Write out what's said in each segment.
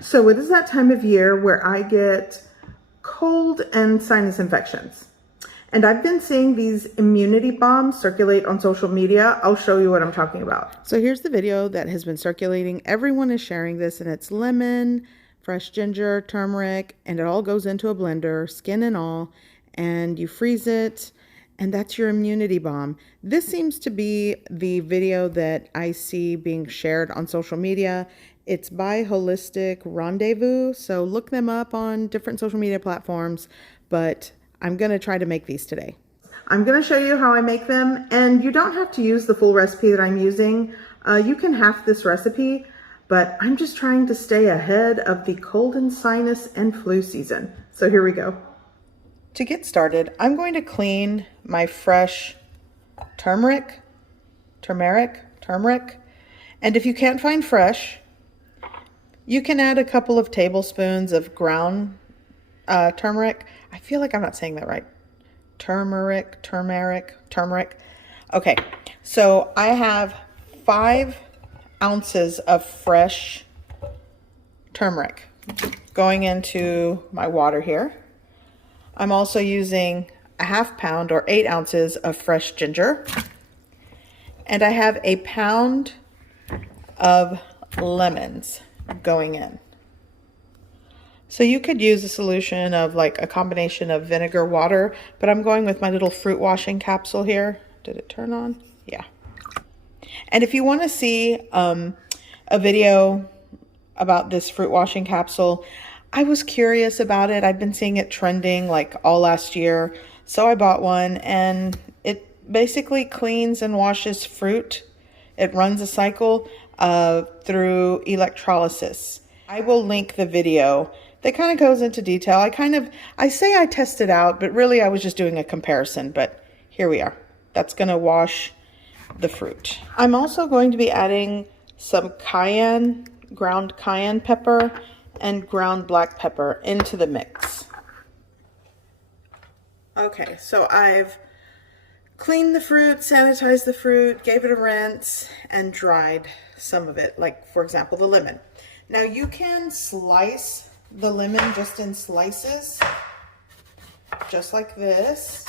So it is that time of year where I get cold and sinus infections. And I've been seeing these immunity bombs circulate on social media. I'll show you what I'm talking about. So here's the video that has been circulating. Everyone is sharing this, and it's lemon, fresh ginger, turmeric, and it all goes into a blender, skin and all, and you freeze it, and that's your immunity bomb. This seems to be the video that I see being shared on social media. It's by Holistic Rendezvous, so look them up on different social media platforms, but I'm gonna try to make these today. I'm gonna show you how I make them, and you don't have to use the full recipe that I'm using. You can half this recipe, but I'm just trying to stay ahead of the cold and sinus and flu season. So here we go. To get started, I'm going to clean my fresh turmeric, and if you can't find fresh, you can add a couple of tablespoons of ground turmeric. I feel like I'm not saying that right. Turmeric. Okay, so I have 5 ounces of fresh turmeric going into my water here. I'm also using a ½ pound or 8 ounces of fresh ginger. And I have a pound of lemons going in. So you could use a solution of like a combination of vinegar, water, but I'm going with my little fruit washing capsule here. Did it turn on? Yeah. And if you want to see a video about this fruit washing capsule, I was curious about it. I've been seeing it trending like all last year. So I bought one, and it basically cleans and washes fruit. It runs a cycle through electrolysis. I will link the video that kind of goes into detail. I say I tested out, but really I was just doing a comparison, but here we are. That's gonna wash the fruit. I'm also going to be adding some cayenne, ground cayenne pepper, and ground black pepper into the mix. Okay, so I've cleaned the fruit, sanitized the fruit, gave it a rinse, and dried some of it, like for example, the lemon. Now you can slice the lemon just in slices, just like this.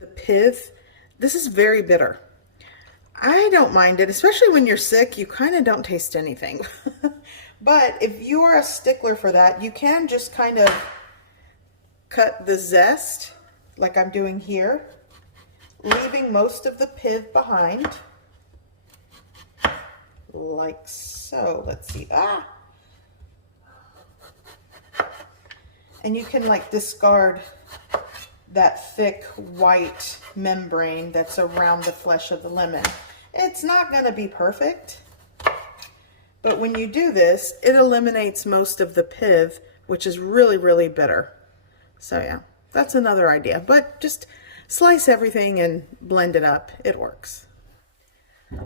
The pith, this is very bitter. I don't mind it, especially when you're sick, you kind of don't taste anything. But if you're a stickler for that, you can just kind of cut the zest, like I'm doing here, leaving most of the pith behind, like so. Let's see. And you can like discard that thick white membrane that's around the flesh of the lemon. It's not going to be perfect, but when you do this, it eliminates most of the pith, which is really, really bitter. So yeah, that's another idea, but just slice everything and blend it up. It works.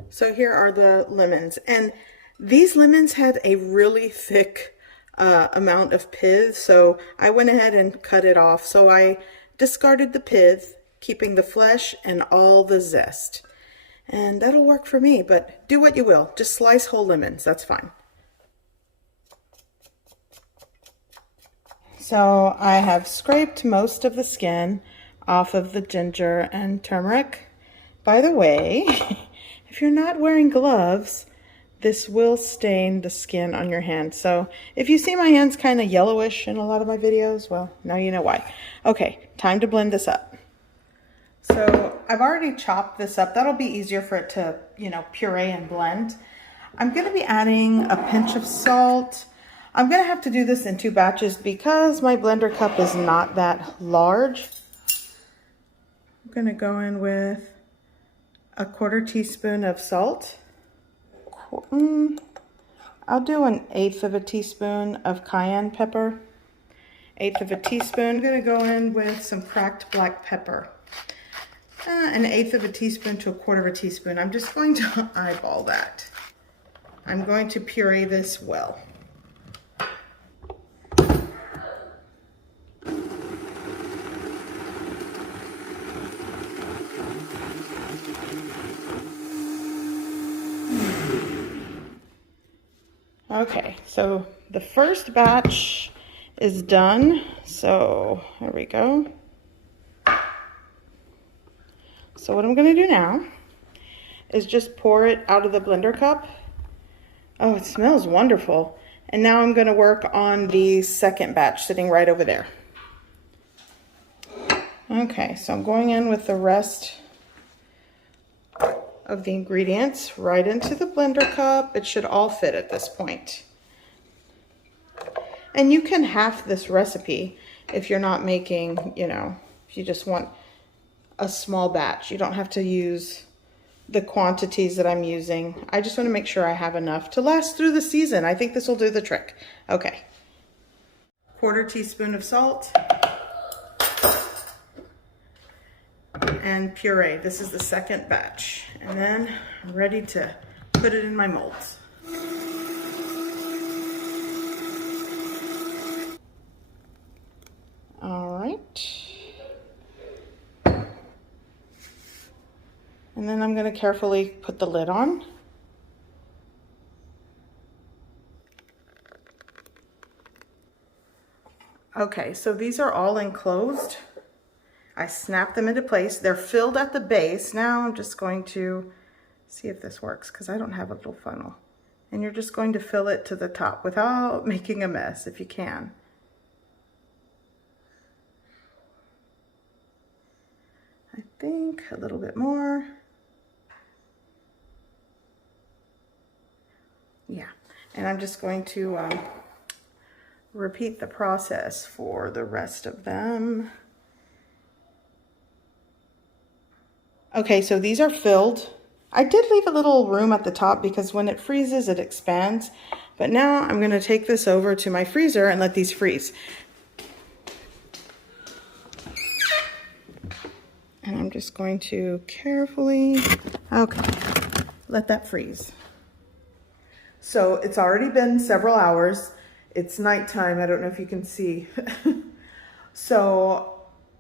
So here are the lemons, and these lemons had a really thick amount of pith, so I went ahead and cut it off. So I discarded the pith, keeping the flesh and all the zest. And that'll work for me, but do what you will. Just slice whole lemons, that's fine. So I have scraped most of the skin off of the ginger and turmeric. By the way, if you're not wearing gloves, this will stain the skin on your hand. So if you see my hands kind of yellowish in a lot of my videos, well, now you know why. Okay, time to blend this up. So I've already chopped this up. That'll be easier for it to, puree and blend. I'm going to be adding a pinch of salt. I'm going to have to do this in 2 batches because my blender cup is not that large. I'm going to go in with a 1/4 teaspoon of salt. I'll do 1/8 teaspoon of cayenne pepper. 1/8 teaspoon. I'm going to go in with some cracked black pepper. 1/8 teaspoon to 1/4 teaspoon. I'm just going to eyeball that. I'm going to puree this well. Okay, so the first batch is done. So there we go. So what I'm going to do now is just pour it out of the blender cup. Oh, it smells wonderful. And now I'm going to work on the second batch sitting right over there. Okay, so I'm going in with the rest of the ingredients right into the blender cup. It should all fit at this point. And you can half this recipe if you're not making, you know, if you just want a small batch. You don't have to use the quantities that I'm using. I just want to make sure I have enough to last through the season. I think this will do the trick. Okay. 1/4 teaspoon of salt. And puree. This is the second batch. And then I'm ready to put it in my molds. All right. And then I'm going to carefully put the lid on. Okay, so these are all enclosed. I snapped them into place. They're filled at the base. Now I'm just going to see if this works because I don't have a little funnel. And you're just going to fill it to the top without making a mess if you can. I think a little bit more. Yeah, and I'm just going to repeat the process for the rest of them. Okay, so these are filled. I did leave a little room at the top because when it freezes, it expands. But now I'm going to take this over to my freezer and let these freeze. And I'm just going to carefully, okay, let that freeze. So it's already been several hours. It's nighttime. I don't know if you can see. So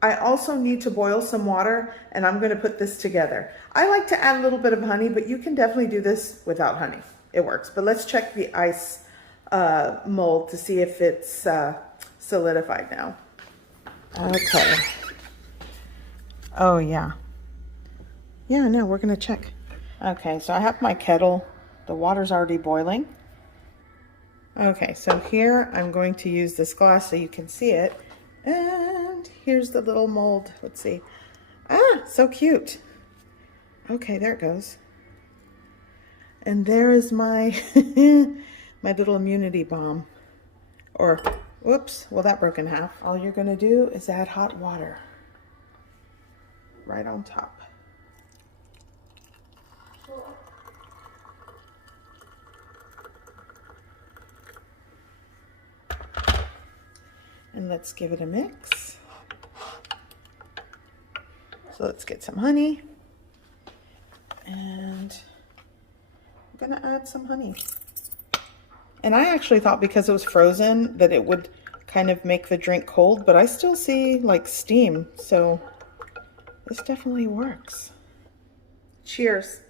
I also need to boil some water and I'm going to put this together. I like to add a little bit of honey, but you can definitely do this without honey. It works. But let's check the ice mold to see if it's solidified now. Okay. Oh, yeah. Yeah, no, we're going to check. Okay, so I have my kettle. The water's already boiling. Okay, so here I'm going to use this glass so you can see it. And here's the little mold. Let's see. Ah, so cute. Okay, there it goes. And there is my my little immunity bomb. Or, whoops, well that broke in half. All you're gonna do is add hot water right on top. And let's give it a mix. So let's get some honey. And I'm gonna add some honey. And I actually thought because it was frozen that it would kind of make the drink cold, but I still see like steam. So this definitely works. Cheers.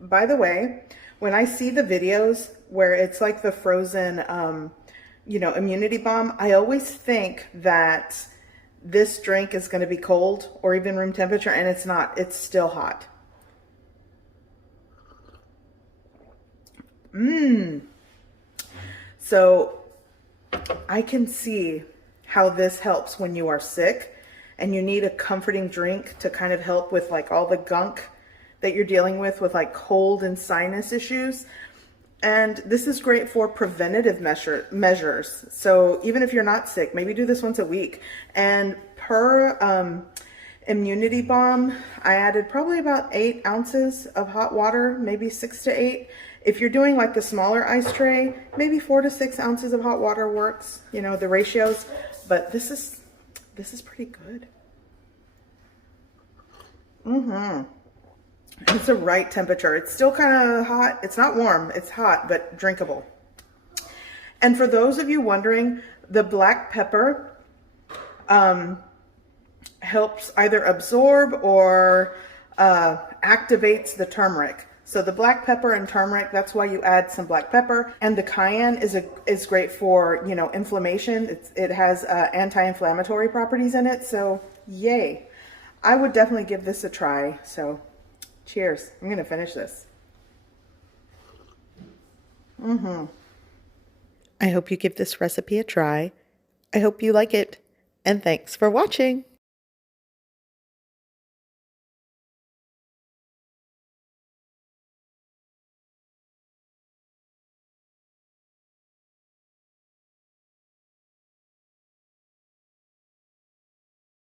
By the way, when I see the videos where it's like the frozen, you know, immunity bomb, I always think that this drink is going to be cold or even room temperature, and it's not. It's still hot. So I can see how this helps when you are sick and you need a comforting drink to kind of help with like all the gunk that you're dealing with like cold and sinus issues. And this is great for preventative measures. So even if you're not sick, maybe do this once a week. And per immunity bomb, I added probably about 8 ounces of hot water, maybe 6 to 8. If you're doing like the smaller ice tray, maybe 4 to 6 ounces of hot water works, you know, the ratios. But this is pretty good. It's the right temperature. It's still kind of hot. It's not warm. It's hot, but drinkable. And for those of you wondering, the black pepper helps either absorb or activates the turmeric. So the black pepper and turmeric, that's why you add some black pepper. And the cayenne is great for, you know, inflammation. It has anti-inflammatory properties in it. So yay. I would definitely give this a try. So cheers. I'm going to finish this. I hope you give this recipe a try. I hope you like it. And thanks for watching.